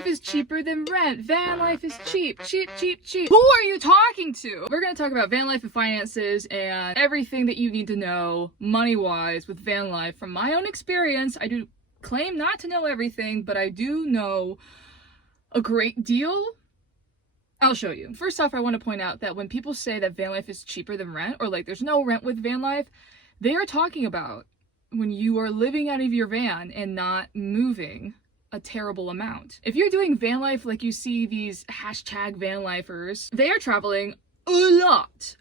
life is cheaper than rent. Van life is cheap. Cheap, cheap, cheap. Who are you talking to? We're gonna talk about van life and finances and everything that you need to know money-wise with van life. From my own experience, I do claim not to know everything, but I do know a great deal. I'll show you. First off, I want to point out that when people say that van life is cheaper than rent, or like there's no rent with van life, they are talking about when you are living out of your van and not moving a terrible amount. If you're doing van life like you see these hashtag van lifers, they are traveling a lot.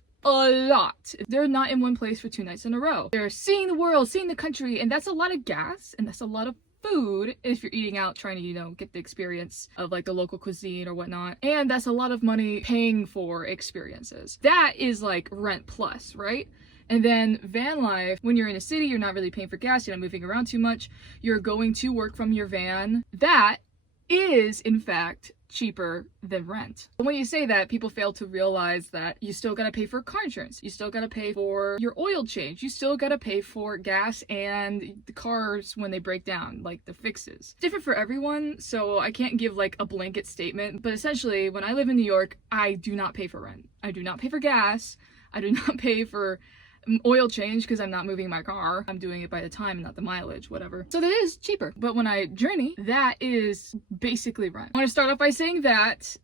They're not in one place for 2 nights in a row. They're seeing the world, seeing the country, and that's a lot of gas and that's a lot of food if you're eating out, trying to, you know, get the experience of like the local cuisine or whatnot. And that's a lot of money paying for experiences. That is like rent plus, right? And then van life, when you're in a city, you're not really paying for gas, you're not moving around too much, you're going to work from your van. That is, in fact, cheaper than rent. But when you say that, people fail to realize that you still gotta pay for car insurance, you still gotta pay for your oil change, you still gotta pay for gas and the cars when they break down, like the fixes. Different for everyone, so I can't give like a blanket statement, but essentially when I live in New York, I do not pay for rent. I do not pay for gas. I do not pay for oil change because I'm not moving my car. I'm doing it by the time and not the mileage, whatever. So that is cheaper. But when I journey, that is basically rent. I want to start off by saying that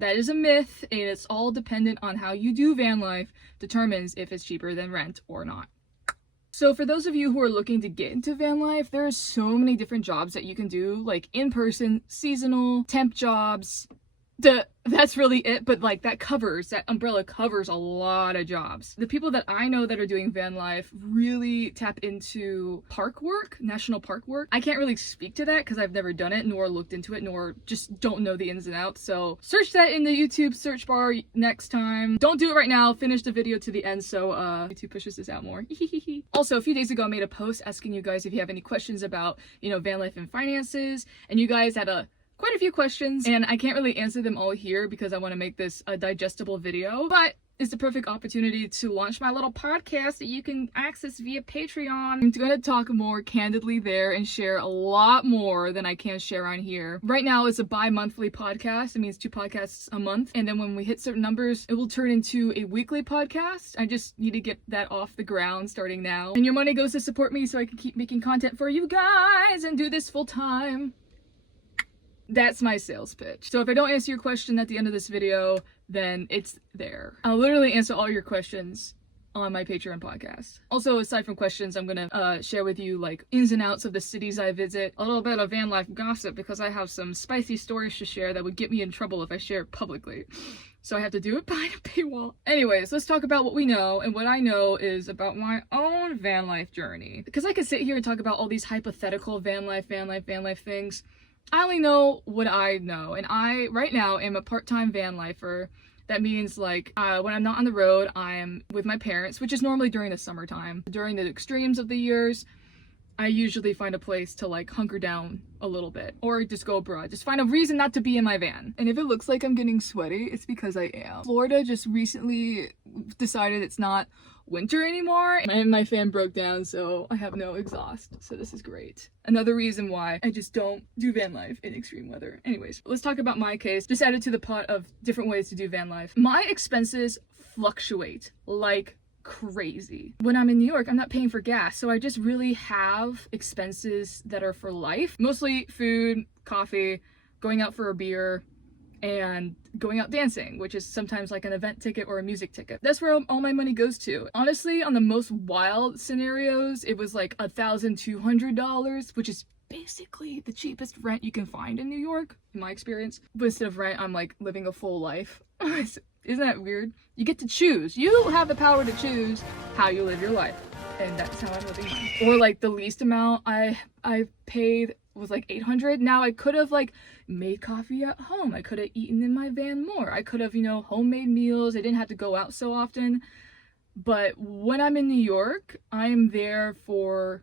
is a myth, and it's all dependent on how you do van life determines if it's cheaper than rent or not. So for those of you who are looking to get into van life, there are so many different jobs that you can do, like in-person, seasonal, temp jobs. That's really it, but like that umbrella covers a lot of jobs. The people that I know that are doing van life really tap into park work, national park work. I can't really speak to that because I've never done it, nor looked into it, nor just don't know the ins and outs. So search that in the YouTube search bar next time. Don't do it right now. Finish the video to the end so YouTube pushes this out more. Also, a few days ago I made a post asking you guys if you have any questions about, you know, van life and finances, and you guys had quite a few questions, and I can't really answer them all here because I want to make this a digestible video, but it's the perfect opportunity to launch my little podcast that you can access via Patreon. I'm going to talk more candidly there and share a lot more than I can share on here. Right now it's a bi-monthly podcast. It means 2 podcasts a month, and then when we hit certain numbers, it will turn into a weekly podcast. I just need to get that off the ground starting now. And your money goes to support me so I can keep making content for you guys and do this full time. That's my sales pitch. So if I don't answer your question at the end of this video, then it's there. I'll literally answer all your questions on my Patreon podcast. Also, aside from questions, I'm gonna share with you like ins and outs of the cities I visit, a little bit of van life gossip because I have some spicy stories to share that would get me in trouble if I share it publicly. So I have to do it behind a paywall. Anyways, let's talk about what we know, and what I know is about my own van life journey. Because I could sit here and talk about all these hypothetical van life things. I only know what I know, and I, right now, am a part-time van lifer. That means, like, when I'm not on the road, I am with my parents, which is normally during the summertime. During the extremes of the years, I usually find a place to, like, hunker down a little bit, or just go abroad. Just find a reason not to be in my van. And if it looks like I'm getting sweaty, it's because I am. Florida just recently decided it's not winter anymore, and my fan broke down, so I have no exhaust, so this is great. Another reason why I just don't do van life in extreme weather. Anyways, let's talk about my case. Just added to the pot of different ways to do van life. My expenses fluctuate like crazy. When I'm in New York, I'm not paying for gas, so I just really have expenses that are for life. Mostly food, coffee, going out for a beer, and going out dancing, which is sometimes like an event ticket or a music ticket. That's where all my money goes to. Honestly, on the most wild scenarios, it was like $1,200, which is basically the cheapest rent you can find in New York, in my experience. But instead of rent, I'm like living a full life. Isn't that weird? You get to choose. You have the power to choose how you live your life. And that's how I'm living mine. Or like the least amount I paid was like $800. Now I could have like made coffee at home. I could have eaten in my van more. I could have, you know, homemade meals. I didn't have to go out so often. But when I'm in New York, I am there for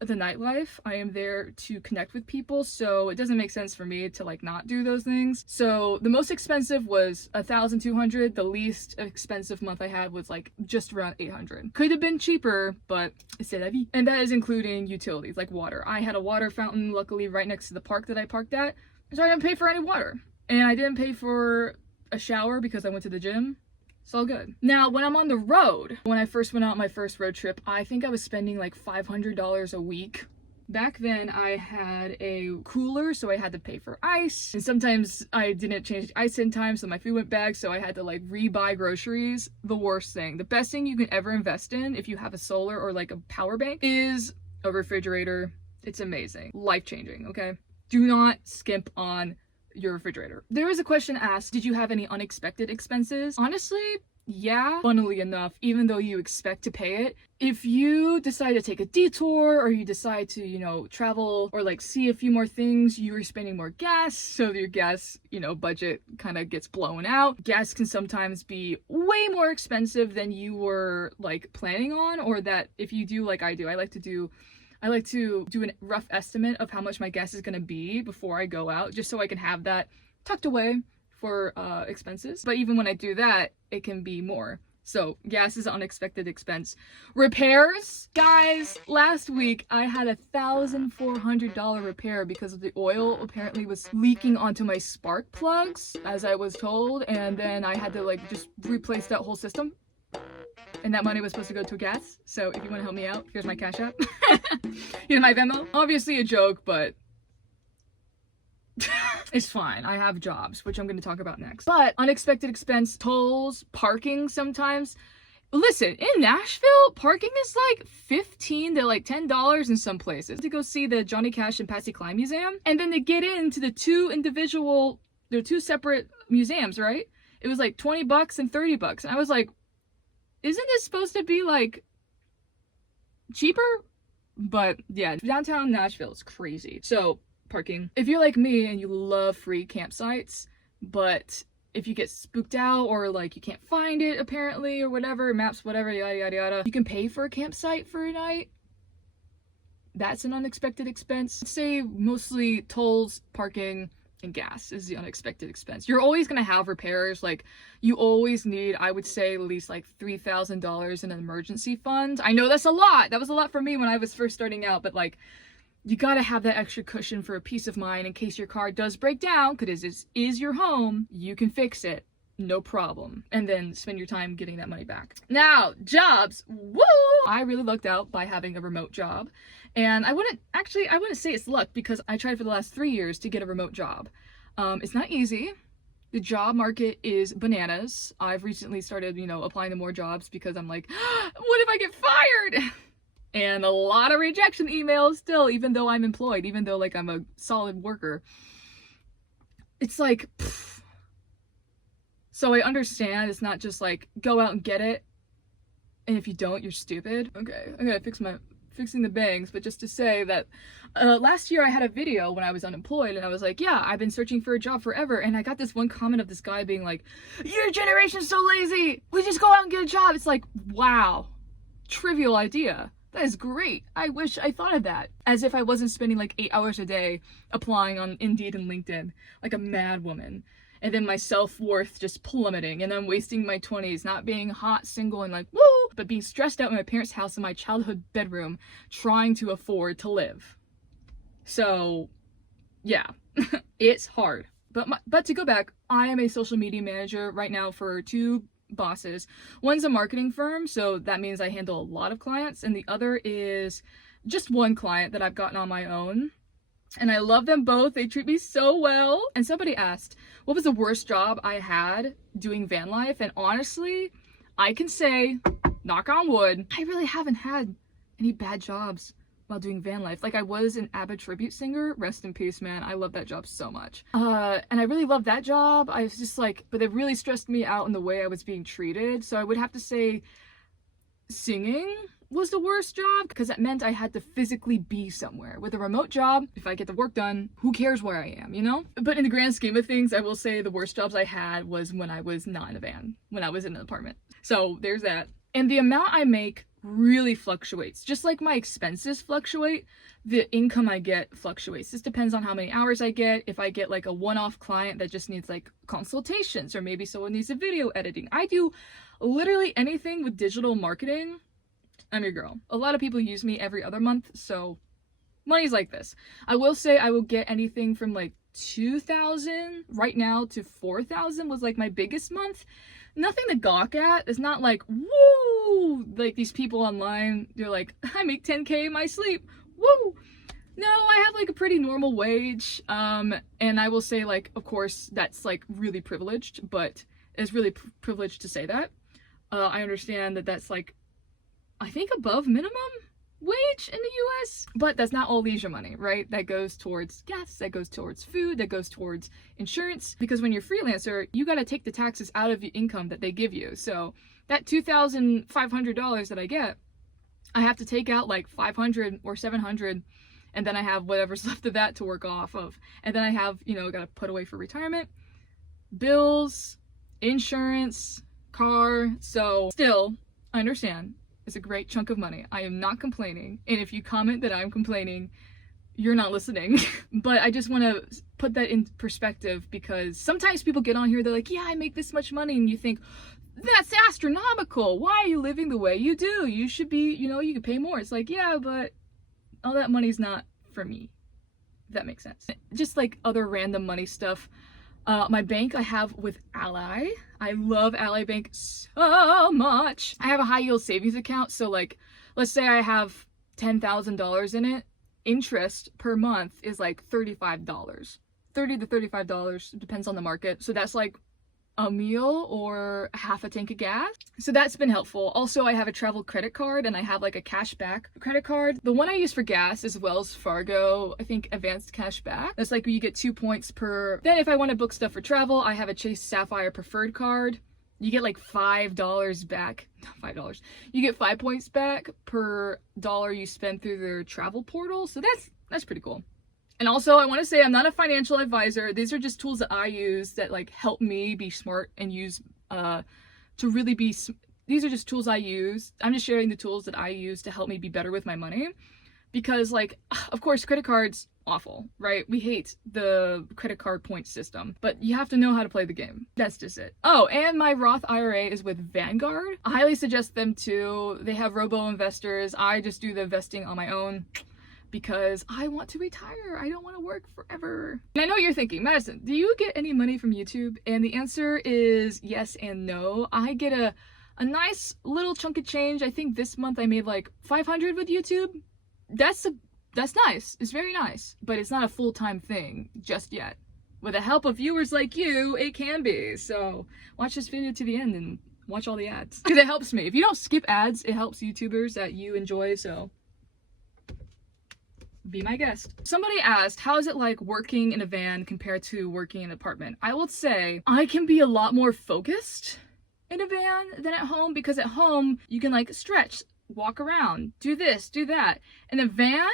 the nightlife. I am there to connect with people, so it doesn't make sense for me to like not do those things. So the most expensive was $1,200. The least expensive month I had was like just around $800. Could have been cheaper, but c'est la vie. And that is including utilities like water. I had a water fountain luckily right next to the park that I parked at. So I didn't pay for any water. And I didn't pay for a shower because I went to the gym. It's all good. Now, when I'm on the road, when I first went out on my first road trip, I think I was spending like $500 a week. Back then, I had a cooler, so I had to pay for ice. And sometimes I didn't change the ice in time, so my food went bad, so I had to like re-buy groceries. The worst thing. The best thing you can ever invest in if you have a solar or like a power bank is a refrigerator. It's amazing. Life-changing, okay? Do not skimp on your refrigerator. There was a question asked, did you have any unexpected expenses? Honestly, yeah. Funnily enough, even though you expect to pay it, if you decide to take a detour or you decide to, you know, travel or like see a few more things, you are spending more gas, so your gas, you know, budget kind of gets blown out. Gas can sometimes be way more expensive than you were like planning on, or that if you do like I do, I like to do a rough estimate of how much my gas is going to be before I go out, just so I can have that tucked away for expenses. But even when I do that, it can be more. So gas is an unexpected expense. Repairs, guys, last week I had $1,400 repair because of the oil apparently was leaking onto my spark plugs, as I was told, and then I had to like just replace that whole system. And that money was supposed to go to gas. So if you want to help me out, here's my Cash App. Here's my Venmo. Obviously a joke, but it's fine. I have jobs, which I'm going to talk about next. But unexpected expense, tolls, parking sometimes. Listen, in Nashville, parking is like $15 to like $10 in some places. To go see the Johnny Cash and Patsy Cline Museum. And then to get into the they're two separate museums, right? It was like $20 and $30. And I was like, isn't this supposed to be like cheaper? But yeah, downtown Nashville is crazy. So parking. If you're like me and you love free campsites, but if you get spooked out or like you can't find it apparently or whatever, maps, whatever, yada yada yada, you can pay for a campsite for a night. That's an unexpected expense. I'd say mostly tolls, parking, and gas is the unexpected expense. You're always gonna have repairs. Like you always need, I would say, at least like $3,000 in an emergency fund. I know that's a lot. That was a lot for me when I was first starting out, but like you gotta have that extra cushion for a peace of mind in case your car does break down, because it is your home. You can fix it, no problem. And then spend your time getting that money back. Now, jobs, woo! I really lucked out by having a remote job. And I wouldn't say it's luck, because I tried for the last 3 years to get a remote job. It's not easy. The job market is bananas. I've recently started, you know, applying to more jobs because I'm like, what if I get fired? And a lot of rejection emails still, even though I'm employed, even though like I'm a solid worker. It's like, pfft. So I understand it's not just like go out and get it, and if you don't, you're stupid. Okay, I'm gonna fixing the bangs, but just to say that last year I had a video when I was unemployed, and I was like, yeah, I've been searching for a job forever, and I got this one comment of this guy being like, your generation's so lazy, we just go out and get a job. It's like, wow, trivial idea. That is great. I wish I thought of that. As if I wasn't spending like 8 hours a day applying on Indeed and LinkedIn like a mad woman. And then my self-worth just plummeting, and I'm wasting my 20s not being hot, single, and like, woo! But being stressed out in my parents' house in my childhood bedroom trying to afford to live. So, yeah. It's hard. But to go back, I am a social media manager right now for 2 bosses. One's a marketing firm, so that means I handle a lot of clients, and the other is just one client that I've gotten on my own. And I love them both. They treat me so well. And somebody asked, what was the worst job I had doing van life? And honestly, I can say, knock on wood, I really haven't had any bad jobs while doing van life. Like I was an ABBA tribute singer. Rest in peace, man. I love that job so much. And I really loved that job. I was just like, but it really stressed me out in the way I was being treated. So I would have to say singing was the worst job, because that meant I had to physically be somewhere. With a remote job, if I get the work done, who cares where I am, you know? But in the grand scheme of things, I will say the worst jobs I had was when I was not in a van, when I was in an apartment. So there's that. And the amount I make really fluctuates. Just like my expenses fluctuate, the income I get fluctuates. This depends on how many hours I get. If I get like a one-off client that just needs like consultations, or maybe someone needs a video editing. I do literally anything with digital marketing. I'm your girl. A lot of people use me every other month, so money's like this. I will say I will get anything from like 2,000 right now to 4,000 was like my biggest month. Nothing to gawk at. It's not like, woo, like these people online, they're like, I make 10K in my sleep, woo. No, I have like a pretty normal wage, and I will say, like, of course that's like really privileged, but it's really privileged to say that. I understand that that's like, I think above minimum wage in the US, but that's not all leisure money, right? That goes towards gas, that goes towards food, that goes towards insurance, because when you're freelancer, you got to take the taxes out of the income that they give you. So that $2,500 that I get, I have to take out like 500 or 700, and then I have whatever's left of that to work off of. And then I have, you know, got to put away for retirement, bills, insurance, car. So still, I understand. It's a great chunk of money. I am not complaining. And if you comment that I'm complaining, you're not listening. But I just want to put that in perspective, because sometimes people get on here, they're like, yeah, I make this much money. And you think, that's astronomical. Why are you living the way you do? You should be, you know, you could pay more. It's like, yeah, but all that money's not for me. If that makes sense. Just like other random money stuff. My bank I have with Ally. I love Ally Bank so much. I have a high yield savings account, so like, let's say I have $10,000 in it. Interest per month is like $35. $30 to $35, depends on the market. So that's like a meal or half a tank of gas. So that's been helpful. Also, I have a travel credit card, and I have like a cashback credit card. The one I use for gas is Wells Fargo, I think advanced cashback. That's like you get 2 points per. Then if I want to book stuff for travel, I have a Chase Sapphire preferred card. You get like $5 back. Not $5. You get 5 points back per dollar you spend through their travel portal. So that's pretty cool. And also, I want to say I'm not a financial advisor. These are just tools that I use that like help me be smart and use to really be. These are just tools I use. I'm just sharing the tools that I use to help me be better with my money. Because like, of course, credit cards, awful, right? We hate the credit card point system, but you have to know how to play the game. That's just it. Oh, and my Roth IRA is with Vanguard. I highly suggest them too. They have robo investors. I just do the investing on my own, because I want to retire. I don't want to work forever. And I know you're thinking, Madison, do you get any money from YouTube? And the answer is yes and no. I get a nice little chunk of change. I think this month I made like 500 with YouTube. That's nice. It's very nice, but it's not a full-time thing just yet. With the help of viewers like you, it can be. So watch this video to the end and watch all the ads, because it helps me. If you don't skip ads, it helps YouTubers that you enjoy. So be my guest. Somebody asked, how is it like working in a van compared to working in an apartment? I will say I can be a lot more focused in a van than at home, because at home you can like stretch, walk around, do this, do that. In a van,